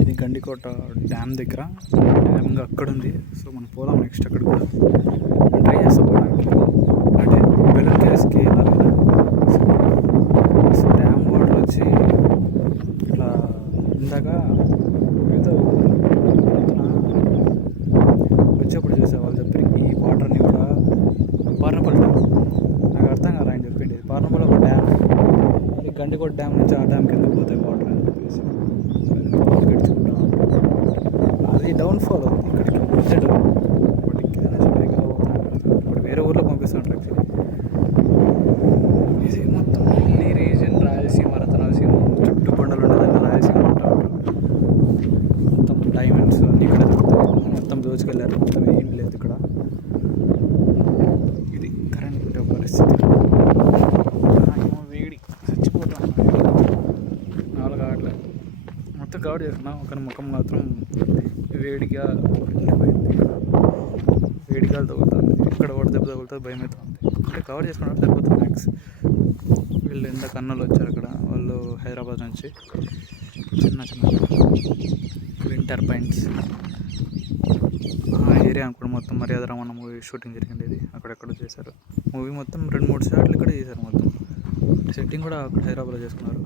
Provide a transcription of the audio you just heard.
ఇది గండికోట డ్యామ్ దగ్గర, డ్యామ్ అక్కడ ఉంది. సో మనం పోదాం నెక్స్ట్ అక్కడ కూడా ట్రై చేస్తాం పోవడానికి. అంటే బెలూన్ కేవ్స్కి వెళ్ళాలి కదా. సో డ్యామ్ వాటర్ వచ్చి ఇట్లా ఇందాక ఏదో వచ్చేప్పుడు చూసే వాళ్ళు చెప్పి ఈ వాటర్ని కూడా పార్నపల్లి డ్యామ్, నాకు అర్థం కాదు ఆయన చెప్పింది. పార్నపల్లి ఒక డ్యామ్, మరి గండికోట డ్యామ్ నుంచి ఆ డ్యామ్కి ఎందుకు పోతాయి వాటర్ అని చెప్పేసి గడుచుకుంటాం. అది డౌన్ఫాల్ అవుతుంది ఇక్కడికి వచ్చేట ఇప్పుడు వేరే ఊర్లో పంపిస్తుంటారు యాక్చువల్లీ. ఇది మొత్తం ఈ రీజన్ రాయలసీమ, రతనాలసీమ చుట్టూ కొండలు ఉండేదాన్ని రాయలసీమ అంటూ ఉంటారు. మొత్తం డైమండ్స్ అన్నీ ఇక్కడ దొరుకుతాయి. మొత్తం దోచుకెళ్ళారు, మొత్తం ఏం లేదు ఇక్కడ. ఇది కరెంట్ పరిస్థితి. వేడి చచ్చిపోతాం, నాలుగు ఆడలేదు మొత్తం కవర్ చేసుకున్నాం. ఒక ముఖం మాత్రం వేడిగా ఎండిపోయింది, వేడిగా తగులుతుంది. ఇక్కడ కూడా దెబ్బ తగులుతుంది, భయం అవుతుంది. అంటే కవర్ చేసుకున్నట్టు సరిపోతుంది మ్యాక్స్. వీళ్ళు ఎంత కన్నలు వచ్చారు అక్కడ, వాళ్ళు హైదరాబాద్ నుంచి చిన్న చిన్న వింటర్ పాయింట్స్ ఆ ఏరియా అనుకోండి. మొత్తం మర్యాద రమణ మూవీ షూటింగ్ జరిగింది. ఇది అక్కడెక్కడ చేశారు మూవీ మొత్తం 2-3 షాట్లు ఇక్కడ చేశారు. మొత్తం సెట్టింగ్ కూడా అక్కడ హైదరాబాద్లో చేసుకున్నారు.